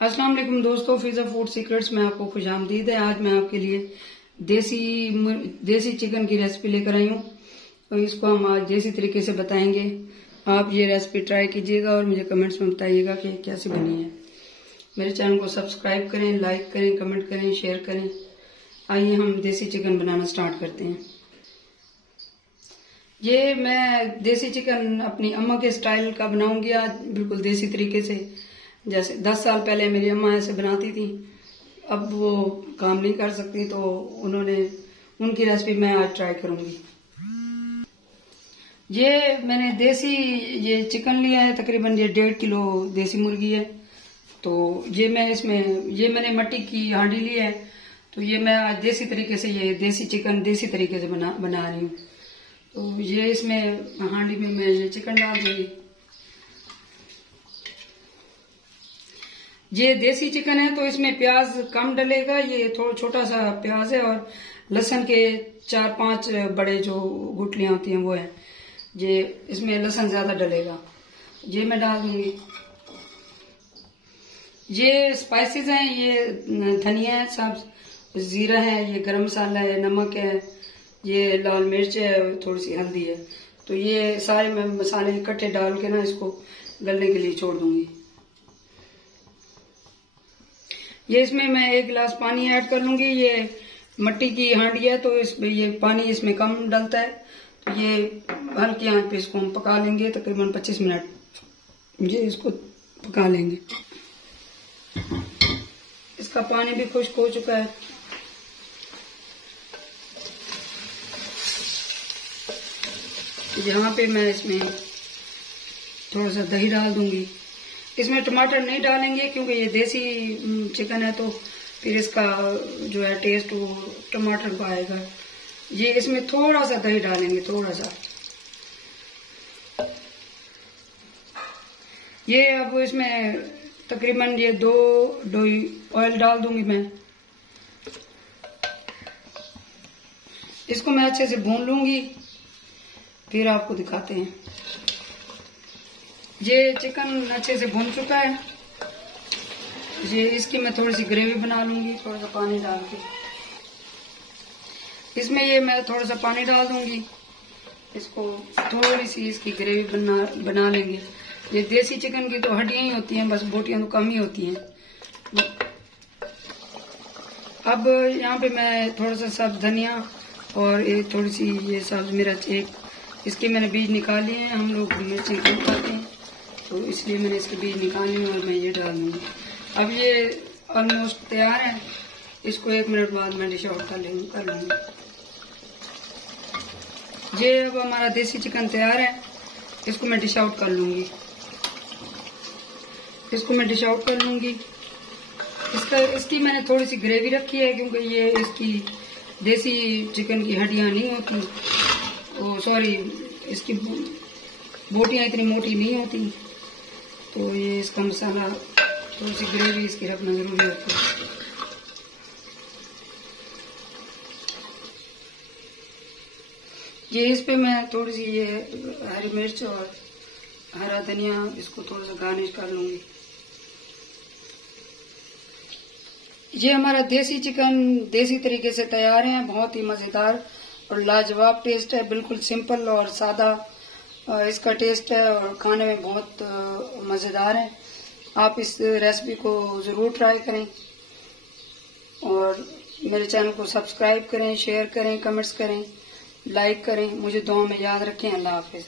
अस्सलाम वालेकुम दोस्तों, फिजा फूड सीक्रेट्स में आपको खुशामदीद है। आज मैं आपके लिए देसी चिकन की रेसिपी लेकर आई हूँ और इसको हम आज देसी तरीके से बताएंगे। आप ये रेसिपी ट्राई कीजिएगा और मुझे कमेंट्स में बताइएगा कि कैसी बनी है। मेरे चैनल को सब्सक्राइब करें, लाइक करें, कमेंट करें, शेयर करें। आइए हम देसी चिकन बनाना स्टार्ट करते हैं। ये मैं देसी चिकन अपनी अम्मा के स्टाइल का बनाऊंगी आज, बिल्कुल देसी तरीके से। जैसे 10 साल पहले मेरी अम्मा ऐसे बनाती थी, अब वो काम नहीं कर सकती तो उनकी रेसिपी मैं आज ट्राई करूंगी। ये मैंने देसी ये चिकन लिया है, तकरीबन ये 1.5 किलो देसी मुर्गी है। तो ये मैंने मट्टी की हांडी ली है। तो ये मैं आज देसी तरीके से ये देसी चिकन देसी तरीके से बना रही हूँ। तो ये इसमें हांडी में मैं ये चिकन डाल दूंगी। ये देसी चिकन है तो इसमें प्याज कम डलेगा। ये थोड़ा छोटा सा प्याज है और लहसुन के 4-5 बड़े जो गुठलियां होती हैं वो है। ये इसमें लहसुन ज्यादा डलेगा। ये मैं डाल दूंगी। ये स्पाइसेस हैं, ये धनिया है, सब जीरा है, ये गरम मसाला है, नमक है, ये लाल मिर्च है, थोड़ी सी हल्दी है। तो ये सारे मैं मसाले इकट्ठे डाल के ना इसको गलने के लिए छोड़ दूंगी। ये इसमें मैं 1 गिलास पानी ऐड कर लूंगी। ये मट्टी की हांडी है तो इसमें ये पानी इसमें कम डलता है। तो ये हल्की आंच पे इसको हम पका लेंगे, तकरीबन 25 मिनट ये इसको पका लेंगे। इसका पानी भी खुश्क हो चुका है। यहाँ पे मैं इसमें थोड़ा सा दही डाल दूंगी। इसमें टमाटर नहीं डालेंगे क्योंकि ये देसी चिकन है तो फिर इसका जो है टेस्ट वो टमाटर को आएगा। ये इसमें थोड़ा सा दही डालेंगे, थोड़ा सा। ये अब इसमें तकरीबन ये 2 डोई ऑयल डाल दूंगी मैं। इसको मैं अच्छे से भून लूंगी, फिर आपको दिखाते हैं। ये चिकन अच्छे से भुन चुका है। ये इसकी मैं थोड़ी सी ग्रेवी बना लूंगी, थोड़ा सा पानी डाल के। इसमें ये मैं थोड़ा सा पानी डाल दूंगी। इसको थोड़ी सी इसकी ग्रेवी बना लेंगे। ये देसी चिकन की तो हड्डियां ही होती हैं, बस बोटियां तो कम ही होती हैं। अब यहाँ पे मैं थोड़ा सा सब्ज धनिया और एक थोड़ी सी ये सब्ज मिर्च, इसके मैंने बीज निकाल लिए हैं। हम लोग मिर्ची कम खाते हैं तो इसलिए मैंने इसके बीज निकाले हैं और मैं ये डाल दूंगी। अब ये ऑलमोस्ट तैयार है। इसको 1 मिनट बाद मैं डिश आउट कर लूंगी। ये अब हमारा देसी चिकन तैयार है। इसको मैं डिश आउट कर लूंगी। इसकी मैंने थोड़ी सी ग्रेवी रखी है क्योंकि ये इसकी देसी चिकन की हड्डियां नहीं होती, सॉरी, इसकी बोटियां इतनी मोटी नहीं होती। तो ये इसका मसाला थोड़ी सी ग्रेवी इसकी रखना जरूरी होती है। ये इस पे मैं थोड़ी सी ये हरी मिर्च और हरा धनिया इसको थोड़ा सा गार्निश कर लूंगी। ये हमारा देसी चिकन देसी तरीके से तैयार है। बहुत ही मजेदार और लाजवाब टेस्ट है। बिल्कुल सिंपल और सादा इसका टेस्ट है और खाने में बहुत मजेदार है। आप इस रेसिपी को जरूर ट्राई करें और मेरे चैनल को सब्सक्राइब करें, शेयर करें, कमेंट्स करें, लाइक करें। मुझे दुआ में याद रखें। अल्लाह हाफिज।